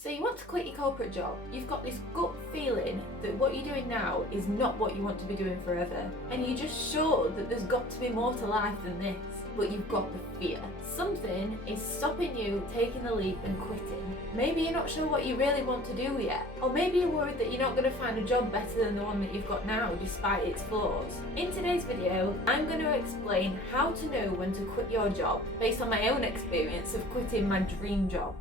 So you want to quit your corporate job, you've got this gut feeling that what you're doing now is not what you want to be doing forever, and you're just sure that there's got to be more to life than this, but you've got the fear. Something is stopping you taking the leap and quitting. Maybe you're not sure what you really want to do yet, or maybe you're worried that you're not going to find a job better than the one that you've got now despite its flaws. In today's video, I'm going to explain how to know when to quit your job based on my own experience of quitting my dream job.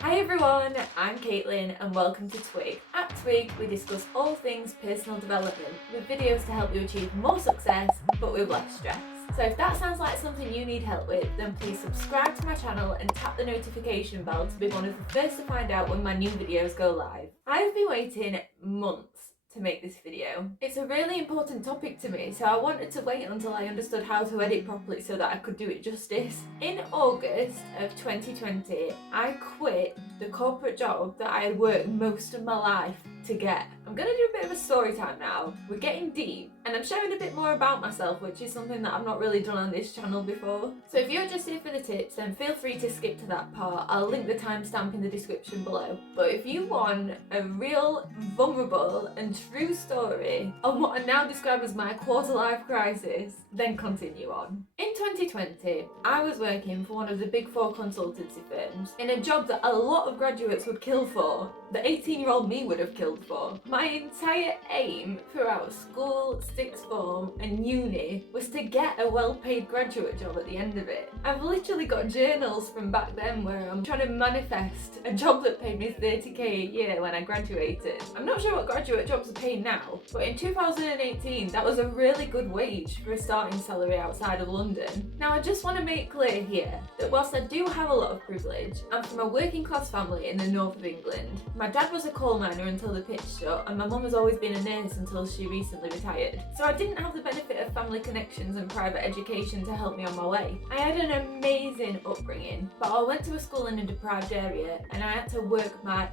Hi everyone, I'm Caitlin and welcome to Twig. At Twig, we discuss all things personal development with videos to help you achieve more success but with less stress. So if that sounds like something you need help with, then please subscribe to my channel and tap the notification bell to be one of the first to find out when my new videos go live. I've been waiting months to make this video. It's a really important topic to me, so I wanted to wait until I understood how to edit properly so that I could do it justice. In August of 2020, I quit the corporate job that I had worked most of my life to get. I'm gonna do a bit of a story time now. We're getting deep and I'm sharing a bit more about myself, which is something that I've not really done on this channel before. So if you're just here for the tips, then feel free to skip to that part. I'll link the timestamp in the description below. But if you want a real, vulnerable and true story on what I now describe as my quarter life crisis, then continue on. In 2020, I was working for one of the big four consultancy firms in a job that a lot of graduates would kill for, the 18-year-old me would have killed for. My entire aim throughout school, sixth form and uni was to get a well-paid graduate job at the end of it. I've literally got journals from back then where I'm trying to manifest a job that paid me 30k a year when I graduated. I'm not sure what graduate jobs are paying now, but in 2018 that was a really good wage for a starting salary outside of London. Now I just want to make clear here that whilst I do have a lot of privilege, I'm from a working class family in the north of England. My dad was a coal miner until the pit shut, and my mum has always been a nurse until she recently retired. So I didn't have the benefit of family connections and private education to help me on my way. I had an amazing upbringing, but I went to a school in a deprived area and I had to work my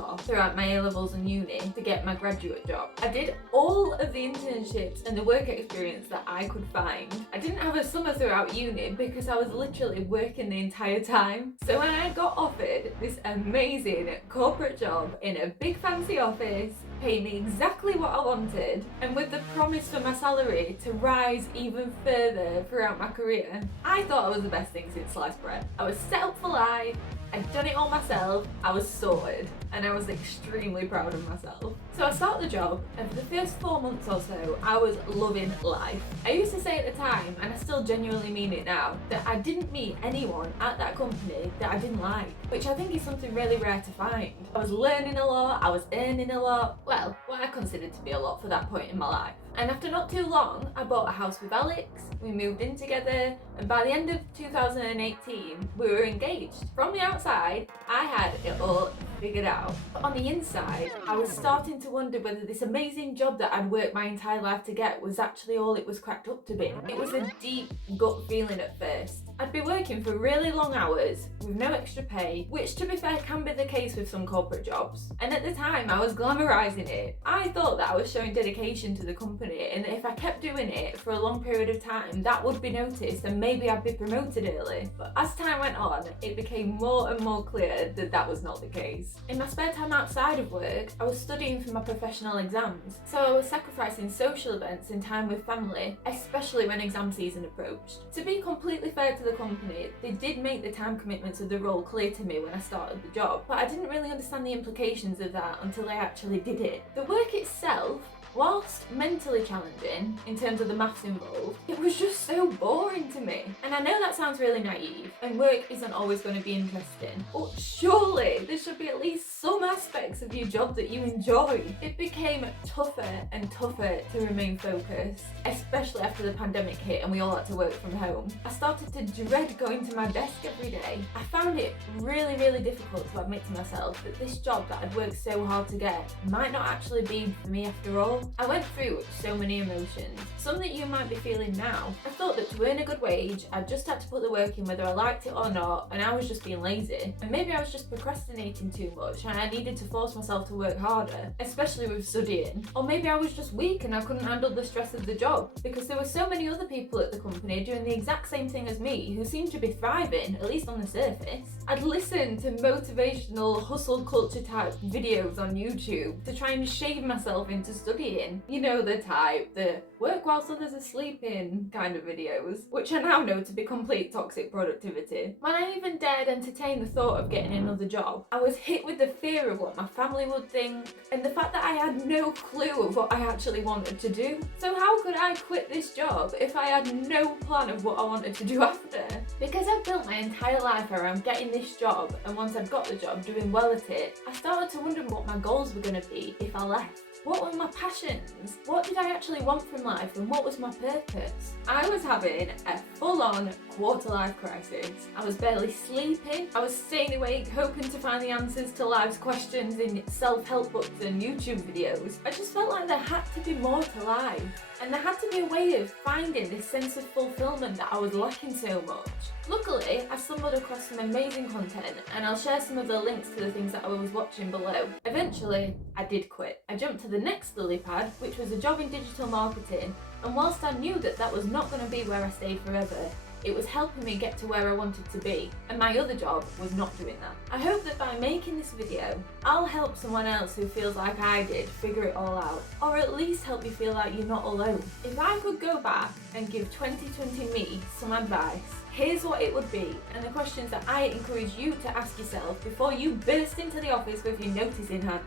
off throughout my A-levels and uni to get my graduate job. I did all of the internships and the work experience that I could find. I didn't have a summer throughout uni because I was literally working the entire time. So when I got offered this amazing corporate job in a big fancy office, paying me exactly what I wanted, and with the promise for my salary to rise even further throughout my career, I thought I was the best thing since sliced bread. I was set up for life, I'd done it all myself, I was sorted, and I was extremely proud of myself. So I started the job, and for the first 4 months or so, I was loving life. I used to say at the time, and I still genuinely mean it now, that I didn't meet anyone at that company that I didn't like, which I think is something really rare to find. I was learning a lot, I was earning a lot, well, what I considered to be a lot for that point in my life. And after not too long, I bought a house with Alex, we moved in together, and by the end of 2018, we were engaged. From the outside, I had it all figured out. But on the inside, I was starting to wonder whether this amazing job that I'd worked my entire life to get was actually all it was cracked up to be. It was a deep gut feeling at first. I'd be working for really long hours with no extra pay, which to be fair can be the case with some corporate jobs. And at the time I was glamorising it. I thought that I was showing dedication to the company and that if I kept doing it for a long period of time that would be noticed and maybe I'd be promoted early. But as time went on, it became more and more clear that that was not the case. In my spare time outside of work, I was studying for my professional exams, so I was sacrificing social events and time with family, especially when exam season approached. To be completely fair to the company, they did make the time commitments of the role clear to me when I started the job, but I didn't really understand the implications of that until I actually did it. The work itself, whilst mentally challenging in terms of the maths involved, it was just so boring to me. And I know that sounds really naive, and work isn't always going to be interesting, but surely there should be at least some aspects of your job that you enjoy. It became tougher and tougher to remain focused, especially after the pandemic hit and we all had to work from home. I started to dread going to my desk every day. I found it really, really difficult to admit to myself that this job that I'd worked so hard to get might not actually be for me after all. now. I went through so many emotions, some that you might be feeling now. I thought that to earn a good wage, I just had to put the work in whether I liked it or not, and I was just being lazy. And maybe I was just procrastinating too much and I needed to force myself to work harder, especially with studying. Or maybe I was just weak and I couldn't handle the stress of the job, because there were so many other people at the company doing the exact same thing as me who seemed to be thriving, at least on the surface. I'd listen to motivational hustle culture type videos on YouTube to try and shame myself into studying. You know the type, the work whilst others are sleeping kind of videos, which I now know to be complete toxic productivity. When I even dared entertain the thought of getting another job, I was hit with the fear of what my family would think and the fact that I had no clue of what I actually wanted to do. So how could I quit this job if I had no plan of what I wanted to do after? Because I've built my entire life around getting this job, and once I'd got the job, doing well at it, I started to wonder what my goals were going to be if I left. What were my passions? What did I actually want from life, and what was my purpose? I was having a full-on quarter-life crisis. I was barely sleeping. I was staying awake hoping to find the answers to life's questions in self-help books and YouTube videos. I just felt like there had to be more to life, and there had to be a way of finding this sense of fulfillment that I was lacking so much. Luckily, I stumbled across some amazing content, and I'll share some of the links to the things that I was watching below. Eventually, I did quit. I jumped to the next lily pad, which was a job in digital marketing, and whilst I knew that that was not going to be where I stayed forever, it was helping me get to where I wanted to be, and my other job was not doing that. I hope that by making this video, I'll help someone else who feels like I did figure it all out, or at least help you feel like you're not alone. If I could go back and give 2020 me some advice, here's what it would be, and the questions that I encourage you to ask yourself before you burst into the office with your notice in hand.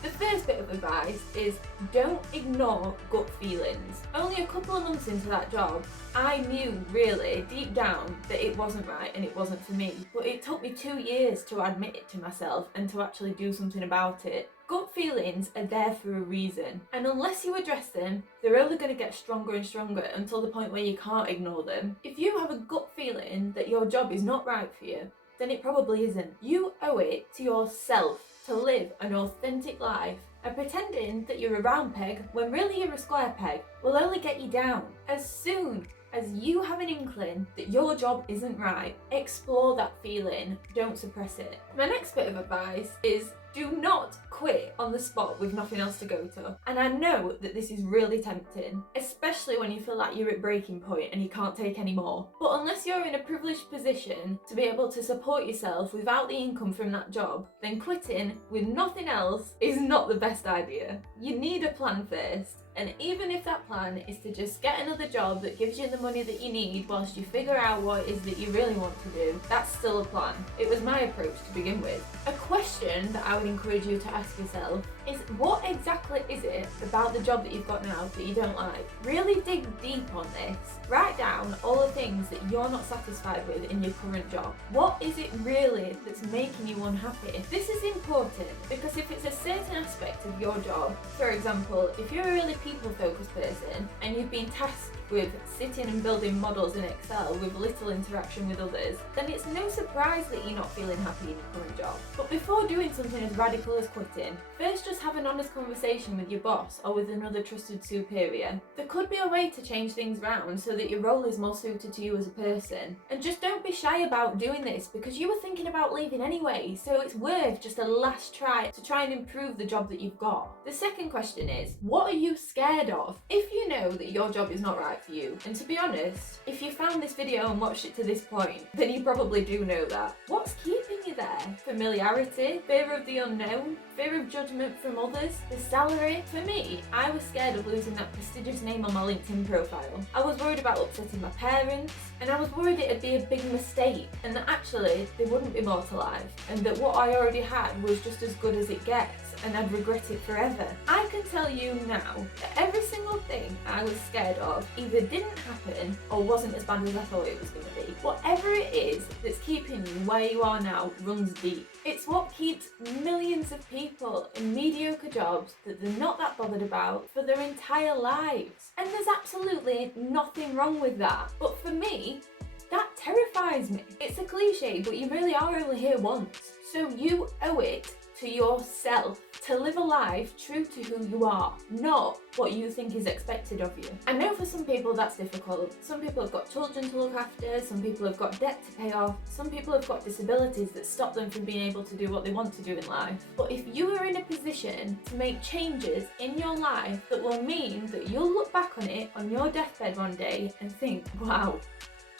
The first bit of advice is don't ignore gut feelings. Only a couple of months into that job, I knew really deep down that it wasn't right and it wasn't for me, but it took me 2 years to admit it to myself and to actually do something about it. Gut feelings are there for a reason, and unless you address them, they're only going to get stronger and stronger until the point where you can't ignore them. If you have a gut feeling that your job is not right for you, then it probably isn't. You owe it to yourself to live an authentic life, and pretending that you're a round peg when really you're a square peg will only get you down. As soon as you have an inkling that your job isn't right, explore that feeling, don't suppress it. My next bit of advice is do not quit on the spot with nothing else to go to. And I know that this is really tempting, especially when you feel like you're at breaking point and you can't take any more. But unless you're in a privileged position to be able to support yourself without the income from that job, then quitting with nothing else is not the best idea. You need a plan first. And even if that plan is to just get another job that gives you the money that you need whilst you figure out what it is that you really want to do, that's still a plan. It was my approach to begin with. A question that I would encourage you to ask yourself is, what exactly is it about the job that you've got now that you don't like? Really dig deep on this. Write down all the things that you're not satisfied with in your current job. What is it really that's making you unhappy? This is important because if it's a certain aspect of your job, for example, if you're a really people-focused person and you've been tasked with sitting and building models in Excel with little interaction with others, then it's no surprise that you're not feeling happy in your current job. But before doing something as radical as quitting, first just have an honest conversation with your boss or with another trusted superior. There could be a way to change things around so that your role is more suited to you as a person. And just don't be shy about doing this because you were thinking about leaving anyway, so it's worth just a last try to try and improve the job that you've got. The second question is, what are you scared of? If you know that your job is not right for you, and to be honest, if you found this video and watched it to this point, then you probably do know that. What's keeping you there? Familiarity? Fear of the unknown? Fear of judgment from others? The salary? For me, I was scared of losing that prestigious name on my LinkedIn profile. I was worried about upsetting my parents, and I was worried it'd be a big mistake, and that actually there wouldn't be more to life, and that what I already had was just as good as it gets, and I'd regret it forever. I can tell you now that every single thing I was scared of either didn't happen or wasn't as bad as I thought it was going to be. Whatever it is that's keeping you where you are now runs deep. It's what keeps millions of people in mediocre jobs that they're not that bothered about for their entire lives. And there's absolutely nothing wrong with that. But for me, that terrifies me. It's a cliche, but you really are only here once. So you owe it to yourself to live a life true to who you are, not what you think is expected of you. I know for some people that's difficult. Some people have got children to look after, some people have got debt to pay off, some people have got disabilities that stop them from being able to do what they want to do in life. But if you are in a position to make changes in your life that will mean that you'll look back on it on your deathbed one day and think, wow,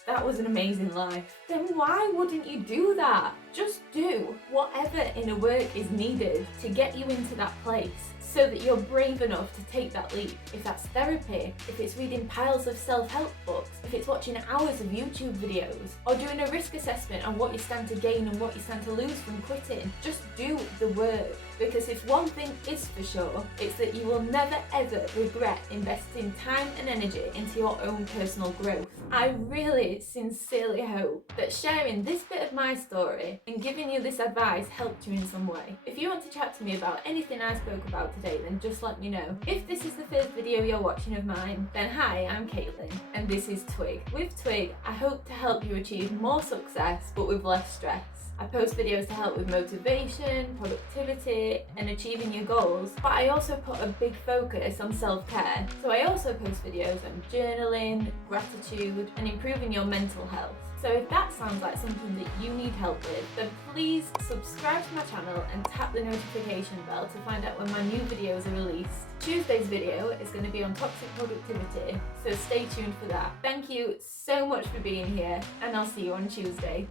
that was an amazing life, then why wouldn't you do that? Just do whatever inner work is needed to get you into that place so that you're brave enough to take that leap. If that's therapy, if it's reading piles of self-help books, if it's watching hours of YouTube videos, or doing a risk assessment on what you stand to gain and what you stand to lose from quitting, just do the work. Because if one thing is for sure, it's that you will never ever regret investing time and energy into your own personal growth. I really sincerely hope that sharing this bit of my story and giving you this advice helped you in some way. If you want to chat to me about anything I spoke about today, then just let me know. If this is the first video you're watching of mine, then hi, I'm Caitlin, and this is Twig. With Twig, I hope to help you achieve more success, but with less stress. I post videos to help with motivation, productivity, and achieving your goals, but I also put a big focus on self-care. So I also post videos on journaling, gratitude, and improving your mental health. So if that sounds like something that you need help with, then please subscribe to my channel and tap the notification bell to find out when my new videos are released. Tuesday's video is going to be on toxic productivity, so stay tuned for that. Thank you so much for being here, and I'll see you on Tuesday.